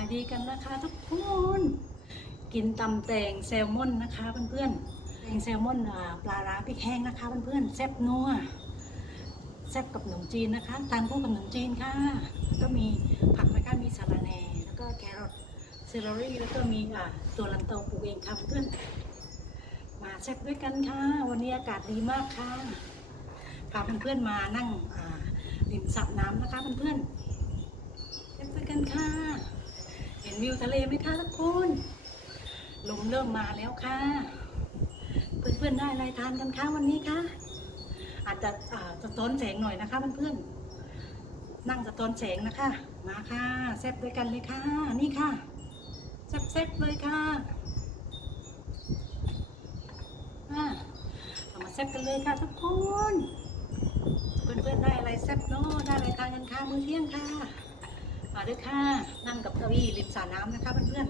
ายดีกันนะคะทุกคน กินตำแตงแซลมอนนะคะเพื่อนๆแตงแซลมอนปลาร้าพริกแห้งนะคะเพื่อนๆแซ่บนัวแซ่บกับขนมจีนนะคะทานคู่กับขนมจีนค่ะแล้วก็มีผักนะคะมีสาลาแหน่แล้วก็แครอทเซลลอรี่แล้วก็มีอ่าตัวลันเตาปลูกเองค่ะเพื่อนมาแซ่บด้วยกันค่ะ วันนี้อากาศดีมากค่ะพาเพื่อนๆมานั่งอ่าริมสระน้ำนะคะเพื่อนๆเล่นด้วยกันค่ะ ห็นวิวทะเลไหมคะทุกคนลมเริ่มมาแล้วค่ะ เพื่อนๆได้อะไรทานกันคะวันนี้คะอาจจะสะท้อนแสงหน่อยนะคะเพื่อนๆนั่งสะท้อนแสงนะคะ มาค่ะแซ่บด้วยกันเลยค่ะ นี่ค่ะแซ่บๆเลยค่ะเอามาแซ่บกันเลยค่ะทุกคนเพื่อนๆได้อะไรแซ่บเนาะได้อะไรทานกันคะมื้อเที่ยงค่ะ มาด้วยค่ะ นั่งกับเก้าอี้ริมสระน้ำนะคะเพื่อน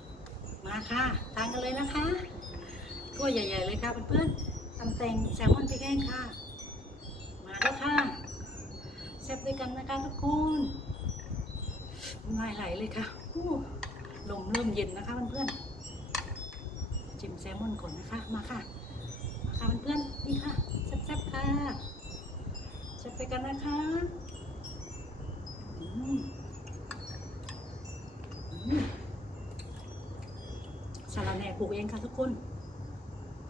ๆ มาค่ะ ทานกันเลยนะคะถ้วยใหญ่ ๆ เลยค่ะเพื่อนๆตำแตงแซลมอนพริกแห้งค่ะ มาด้วยค่ะแซ่บด้วยกันนะคะทุกคนน้ำลายไหลเลยค่ะอู้ลมเริ่มเย็นนะคะเพื่อนๆจิ้มแซลมอนก่อนนะคะ มาค่ะ มาค่ะเพื่อนๆ นี่ค่ะแซ่บๆค่ะแซ่บไปกันนะคะ อืมอืมสาระแหน่ ปลูกเองค่ะทุกคน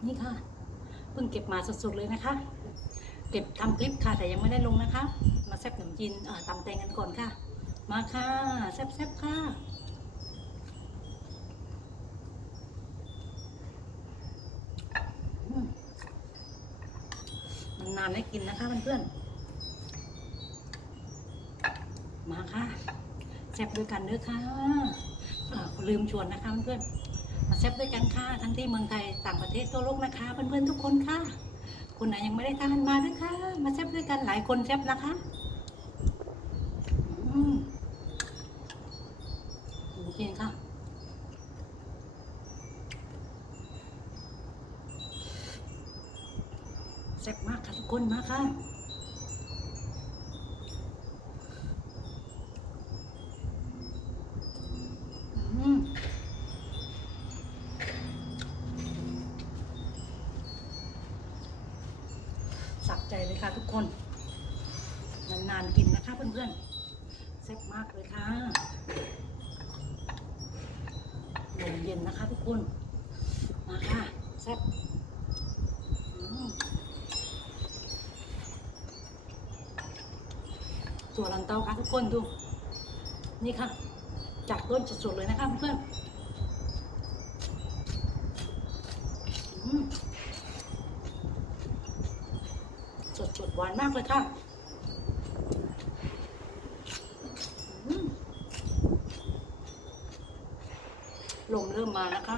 นี่ค่ะ เพิ่งเก็บมาสดๆเลยนะคะ เก็บทำคลิปค่ะแต่ยังไม่ได้ลงนะคะ มาแซ่บขนมจีนเอ่อตำแตงกันก่อนค่ะ มาค่ะแซ่บๆค่ะนานๆได้กินนะคะเพื่อนๆมาค่ะแซ่บด้วยกันเด้อค่ะลืมชวนนะคะเพื่อนๆ มาแซ่บด้วยกันค่ะทั้งที่เมืองไทยต่างประเทศทั่วโลกนะคะ เพื่อนๆทุกคนค่ะคนไหนยังไม่ได้ทานมาด้วยค่ะ มาแซ่บด้วยกันหลายคนแซ่บนะคะอืมจริงค่ะแซ่บมากค่ะทุกคนมาค่ะ อืมสับใจเลยค่ะทุกคน นานๆกินนะคะเพื่อนๆแซ่บมากเลยค่ะลมเย็นนะคะทุกคน มาค่ะแซ่บอืม ตัวลันเตาค่ะทุกคนดู นี่ค่ะ จากต้นสดๆเลยนะคะเพื่อนอืมสดๆหวานมากเลยค่ะลมเริ่มมานะคะ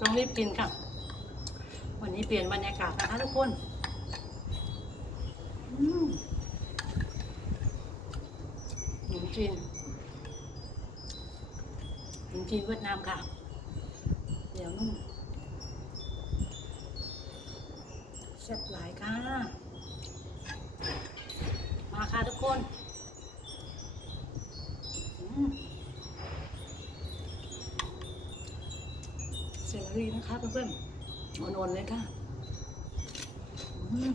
ต้องรีบกินค่ะ วันนี้เปลี่ยนบรรยากาศนะคะทุกคน อืมขนม จีนขนมจีนเวียดนามค่ะ เดี๋ยวนุ่มแซ่บหลายค่ะ มาค่ะทุกคนเซลลรีนะคะเพื่อนๆอ่อนๆเลยค่ะอืม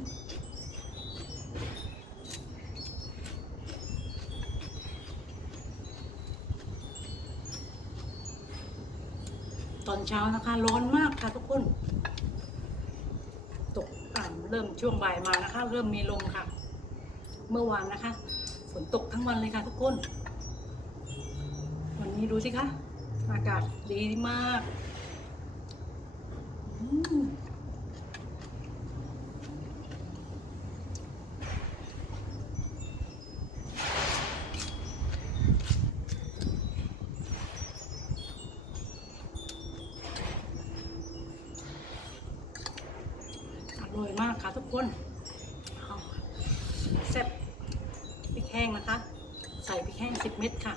ตอน เช้านะคะ ร้อนมากค่ะทุกคน ตกอ่าเริ่มช่วงบ่ายมานะคะ เริ่มมีลมค่ะ เมื่อวานนะคะ ฝนตกทั้งวันเลยค่ะทุกคน วันนี้ดูสิคะ อากาศดีมาก คนแซ่บพริกแห้งนะคะ ใส่พริกแห้งสิบเม็ดค่ะ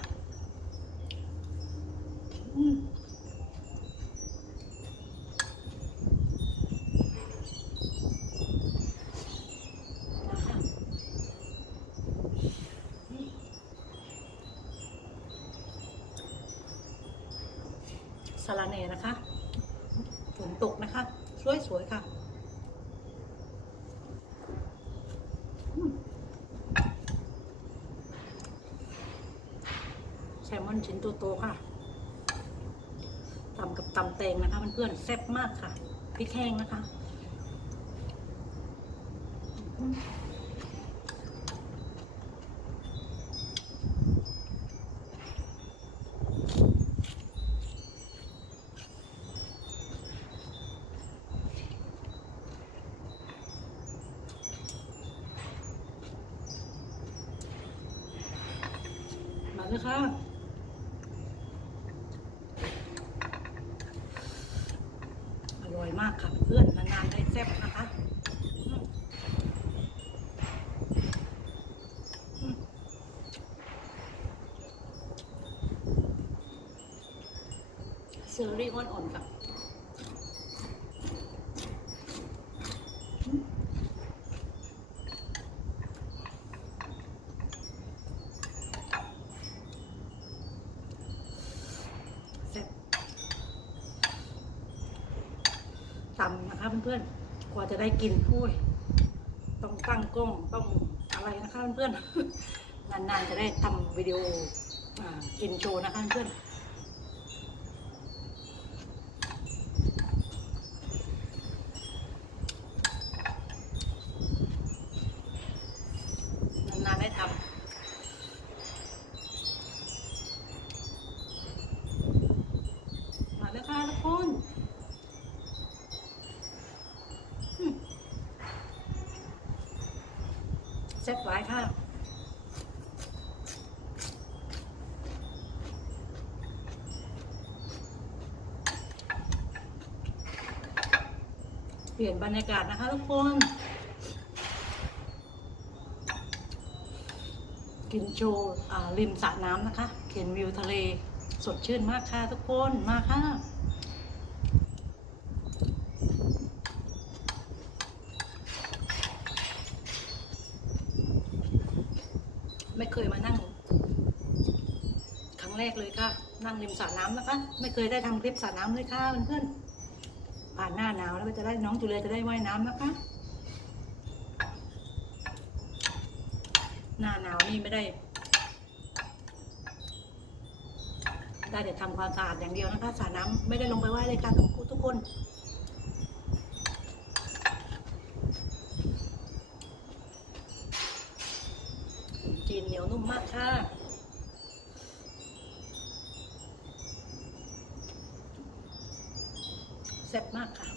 สาลาเน่นะคะฝนตกนะคะ สวยๆค่ะ อนชิ้นโตๆค่ะตำกับตำแตงนะคะเพื่อนๆแซ่บมากค่ะพริกแห้งนะคะอืม มาเลยค่ะ อ ร่อยมากค่ะเพื่อนนานๆได้แซ่บนะคะอืมอืมเซอรี่อ่อนๆค่ะอืมแซ่บ ตำนะคะเพื่อนๆ กว่าจะ ได้กินอุ้ยต้องตั้งกล้องต้องอะไรนะคะเพื่อนๆนานๆจะได้ทำวิดีโออกินโชว์นะคะเพื่อนนานๆได้ทำ ลี่ยนบรรยากาศนะคะทุกคน กินโชว์ริมสระน้ำนะคะเห็นวิวทะเลสดชื่นมากค่ะทุกคนมาค่ะไม่เคยมานั่ง ครั้งแรกเลยค่ะ นั่งริมสระน้ำนะคะ ไม่เคยได้ทำคลิปสระน้ำเลยค่ะเพื่อนๆานหน้าหนาวแล้วก็จะได้น้องจุเลจะได้ว่ายน้ำนะคะ หน้าหนาวนี่ไม่ได้ ได้แต่ทำความสะอาดอย่างเดียวนะคะสระน้ำไม่ได้ลงไปว่ายเลยค่ะทุกคน แซ่บมากค่ะ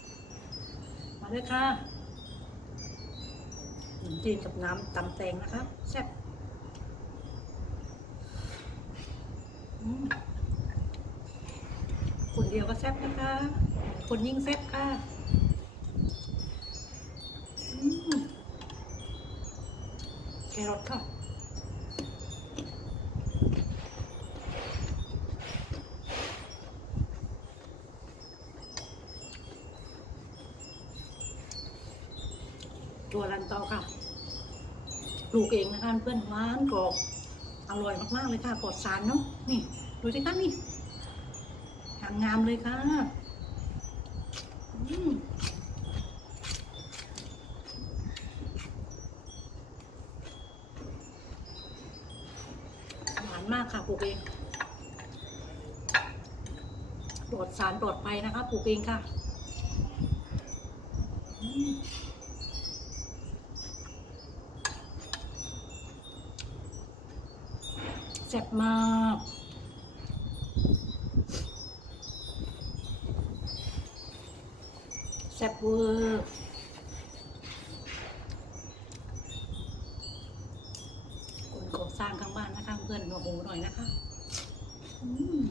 มาเลยค่ะขนมจีนกับน้ำตำแตงนะคะแซ่บคนเดียวก็แซ่บนะคะ คนยิ่งแซ่บค่ะ เพื่อนหวานกรอบอร่อยมากๆเลยค่ะปลอดสารเนาะนี่ดูสิคะนี่งามๆเลยค่ะอืมหวานมากค่ะปลูกเองปลอดสารปลอดภัยนะคะปลูกเองค่ะอืม แซ่บมาก แซ่บเวอร์คนก่อสร้างข้างบ้านนะคะเพื่อนหัวหูหน่อยนะคะอืม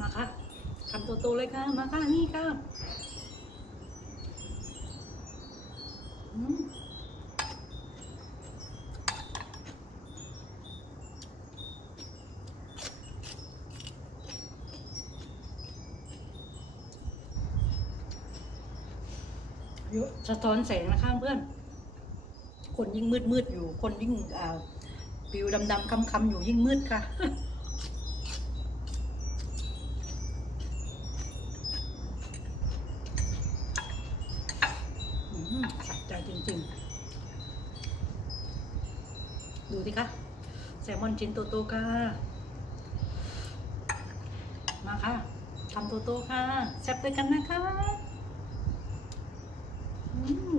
มาค่ะ คำโตเลยค่ะ มาค่ะนี่ค่ะสะท้อนแสงนะคะเพื่อน คนยิ่งมืดมืดอยู่ คนยิ่งอ่าปิวดำดำคำคำอยู่ยิ่งมืดค่ะ อืมสะใจจริงๆ ดูสิคะแซลมอนชิ้นโตๆค่ะ มาค่ะทำโตๆค่ะแซ่บด้วยกันนะคะอืม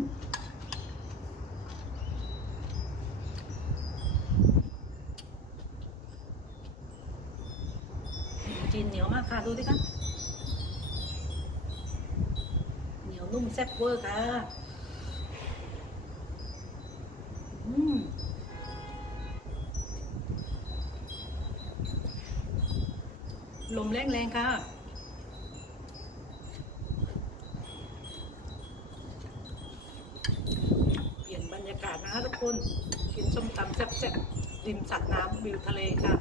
จีนเหนียวมากค่ะ ดูสิคะเหนียวนุ่มแซ่บเวอร์ค่ะ แรงๆค่ะเปลี่ยนบรรยากาศนะคะทุกคนกินส้มตำแซ่บๆริมสระน้ำวิวทะเลค่ะ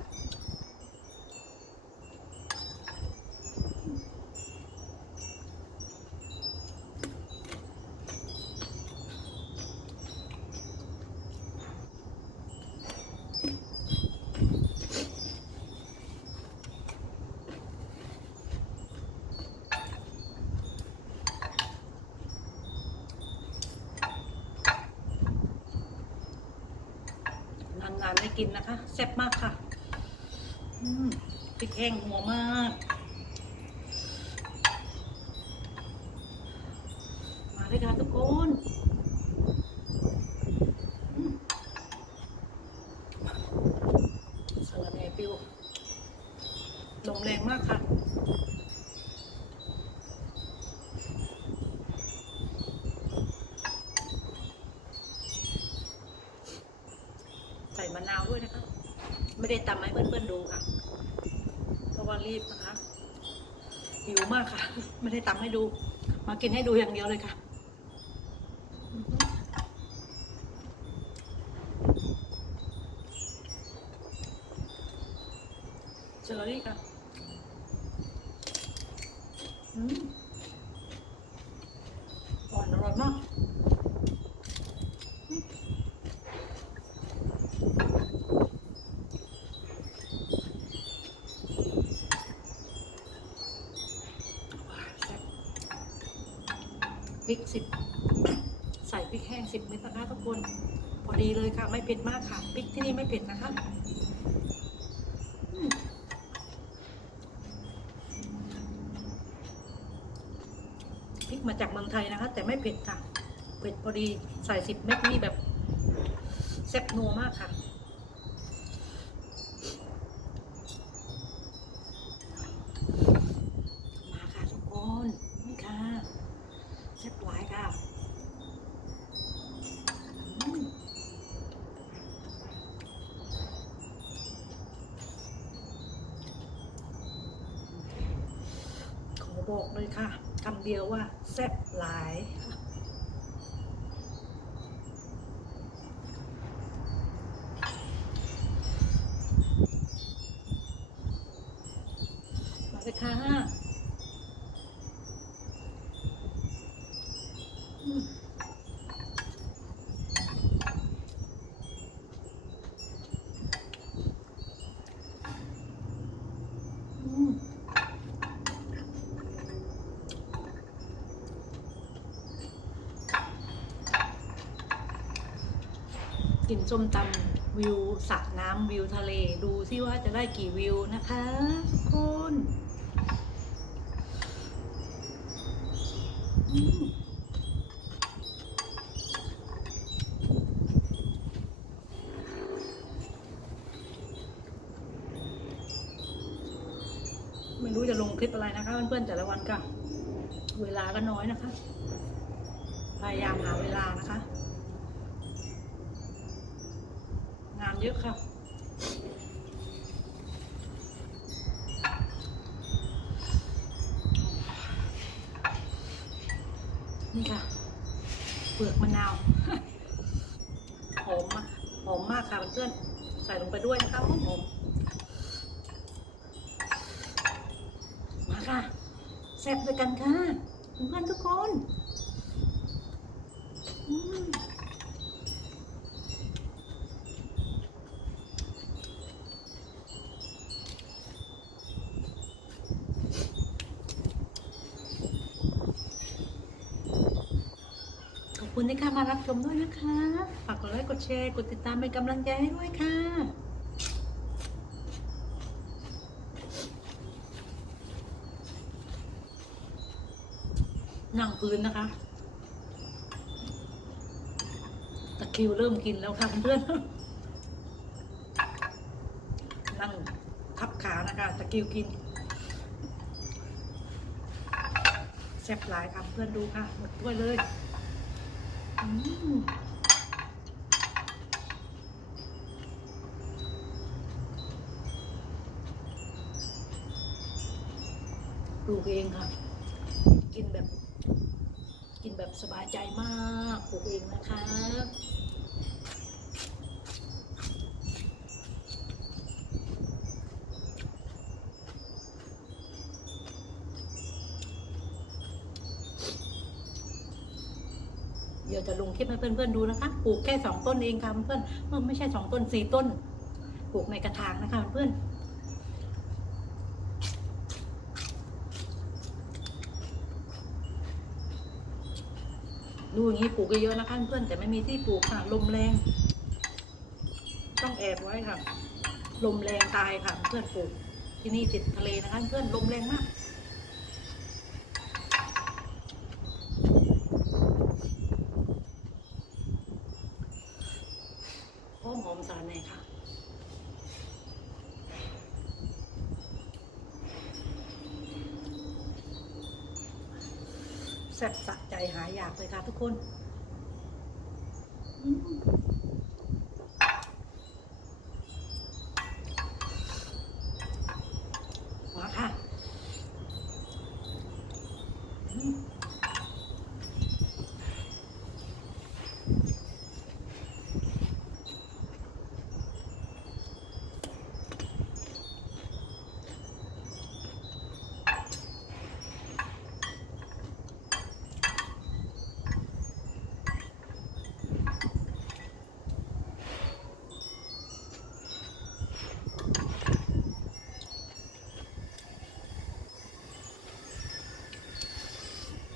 นานๆได้กินนะคะ แซ่บมากค่ะ อืมพริกแห้งหัวมาก มาเลยค่ะทุกคนอืมสลัดแหน่ปิว ลมแรงมากค่ะ ใส่มะนาวด้วยนะคะ ไม่ได้ตำให้เพื่อนๆดูค่ะเพราะว่ารีบนะคะหิวมากค่ะ ไม่ได้ตำให้ดู มากินให้ดูอย่างเดียวเลยค่ะอือฮึเจอรี่ค่ะอืมอ่อนอร่อยมาก แซ่บ พริกสิบใส่พริกแห้งสิบเม็ดนะคะทุกคนพอดีเลยค่ะ ไม่เผ็ดมากค่ะพริกที่นี่ไม่เผ็ดนะคะพริกมาจากเมืองไทยนะคะ แต่ไม่เผ็ดค่ะ เผ็ดพอดีใส่สิบเม็ดนี่แบบแซ่บนัวมากค่ะ บอกเลยค่ะคำเดียวว่าแซ่บหลายค่ะมาเลยค่ะอืมอืม กินส้มตำวิวสระน้ำวิวทะเล ดูซิว่าจะได้กี่วิวนะคะทุกคนอืมไม่รู้จะลงคลิปอะไรนะคะเพื่อนๆแต่ละวันก็เวลาก็น้อยนะคะ พยายามหาเวลานะคะ งานเยอะค่ะ นี่ค่ะ เปลือกมะนาวหอมมากหอมมากค่ะเพื่อนๆใส่ลงไปด้วยนะคะหอมๆมาค่ะแซ่บด้วยกันค่ะเพื่อนๆทุกคน อืม คุณที่เข้า มารับชมด้วยนะคะ ฝากกดไลค์กดแชร์กดติดตามเป็นกำลังใจให้ด้วยค่ะ นั่งพื้นนะคะ ตะคิวเริ่มกินแล้วค่ะเพื่อนนั่งทับขานะคะ ตะคิวกินแซ่บหลายค่ะเพื่อนดูค่ะหมดถ้วยเลย ปลูกเองค่ะ เดี๋ยวจะลงคลิปให้เพื่อนๆดูนะคะ ปลูกแค่สองต้นเองค่ะเพื่อนเมื่อไม่ใช่สองต้นสี่ต้น ปลูกในกระถางนะคะเพื่อนดูอย่างนี้ปลูกเยอะๆนะคะเพื่อนแต่ไม่มีที่ปลูกค่ะลมแรง ต้องแอบไว้ค่ะ ลมแรงตายค่ะเพื่อนปลูกที่นี่ติดทะเลนะคะเพื่อนลมแรงมาก หอมหอมสารในค่ะ แซ่บสะใจหายอยากเลยค่ะ ทุกคนอืมมาค่ะอืม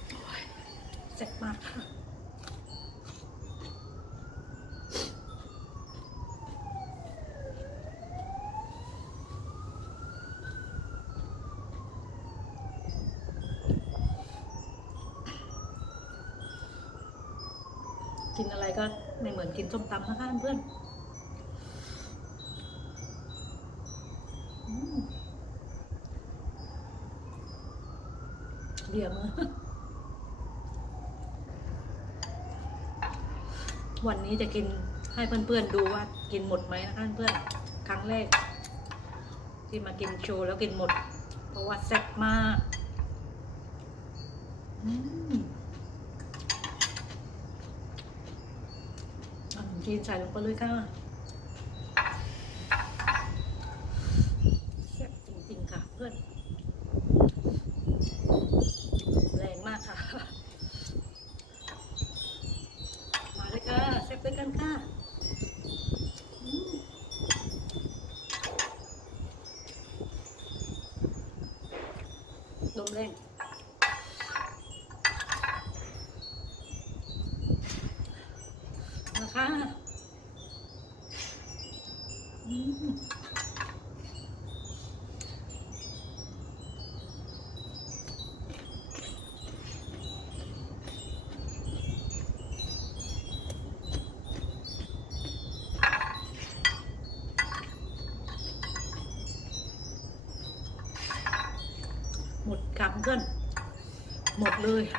โอ้ยแซ่บมากค่ะ กิน อะไรก็ไม่เหมือนกินส้มตำนะคะเพื่อนเดี๋ยวมือวันนี้จะกินให้เพื่อนๆดูว่ากินหมดไหมนะคะเพื่อนครั้งแรก ที่มากินโชว์แล้วกินหมด เพราะว่าแซ่บมาก อืม กินใส่ลงไปเลยค่ะ เลยข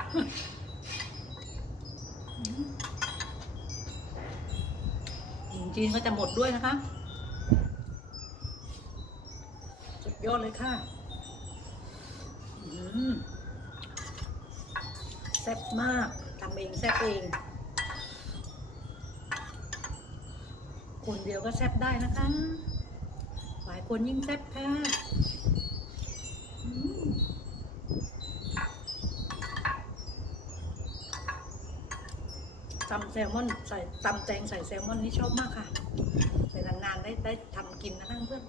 นมจีนก็จะหมดด้วยนะคะ สุดยอดเลยค่ะแซ่บมากทำเองแซ่บเองคนเดียวก็แซ่บได้นะคะ หลายคนยิ่งแซ่บค่ะ ตำแซลมอนใส่ตำแตงใส่แซลมอนนี่ชอบมากค่ะ ใส่นานๆได้ได้ทำกินนะคะเพื่อน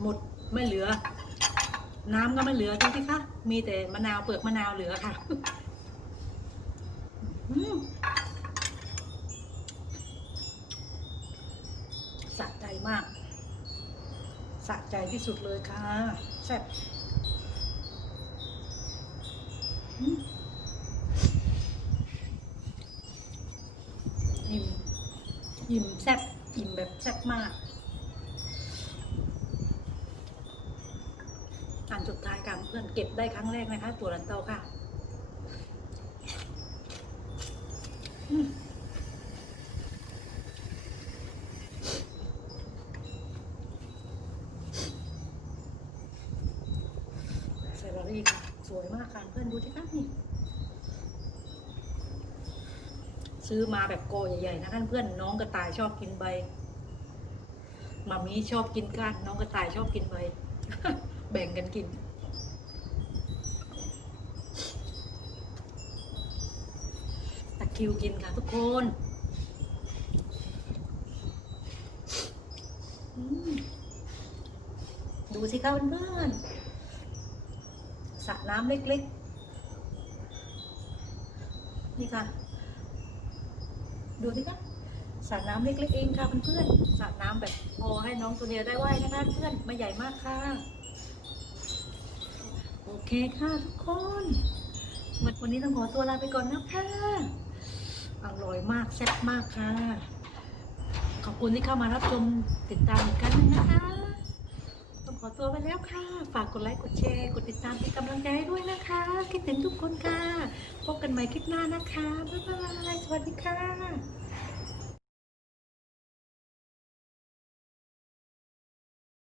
หมดไม่เหลือ น้ำก็ไม่เหลือดูสิคะมีแต่มะนาวเปลือกมะนาวเหลือค่ะสะใจมาก สะใจที่สุดเลยค่ะแซ่บ อันสุดท้ายค่ะเพื่อนเก็บได้ครั้งแรกนะคะตัวลันเตาค่ะอืมเซลลารี่ค่ะ สวยมากค่ะเพื่อนดูที่ค่ะนี่ซื้อมาแบบโกใหญ่ๆนะคะเพื่อนน้องกระต่ายชอบกินใบมามีชอบกินก้านน้องกระต่ายชอบกินใบ แบ่งกันกิน ตะคิวกินค่ะทุกคนดูสิคะเพื่อนๆสระน้ำเล็กๆ นี่ค่ะ ดูสิคะสระน้ำเล็กๆเองค่ะเพื่อนๆสระน้ำแบบพอให้น้องตัวเนียได้ว่ายนะคะเพื่อนไม่ใหญ่มากค่ะ โอเคค่ะทุกคนวันวันนี้ต้องขอตัวลาไปก่อนนะคะอร่อยมากแซ่บมากค่ะ ขอบคุณที่เข้ามารับชมติดตามกันนะคะ ต้องขอตัวไปแล้วค่ะ ฝากกดไลค์กดแชร์กดติดตามเป็นกำลังใจด้วยนะคะ คิดถึงทุกคนค่ะ พบกันใหม่คลิปหน้านะคะ บ๊ายบาย สวัสดีค่ะ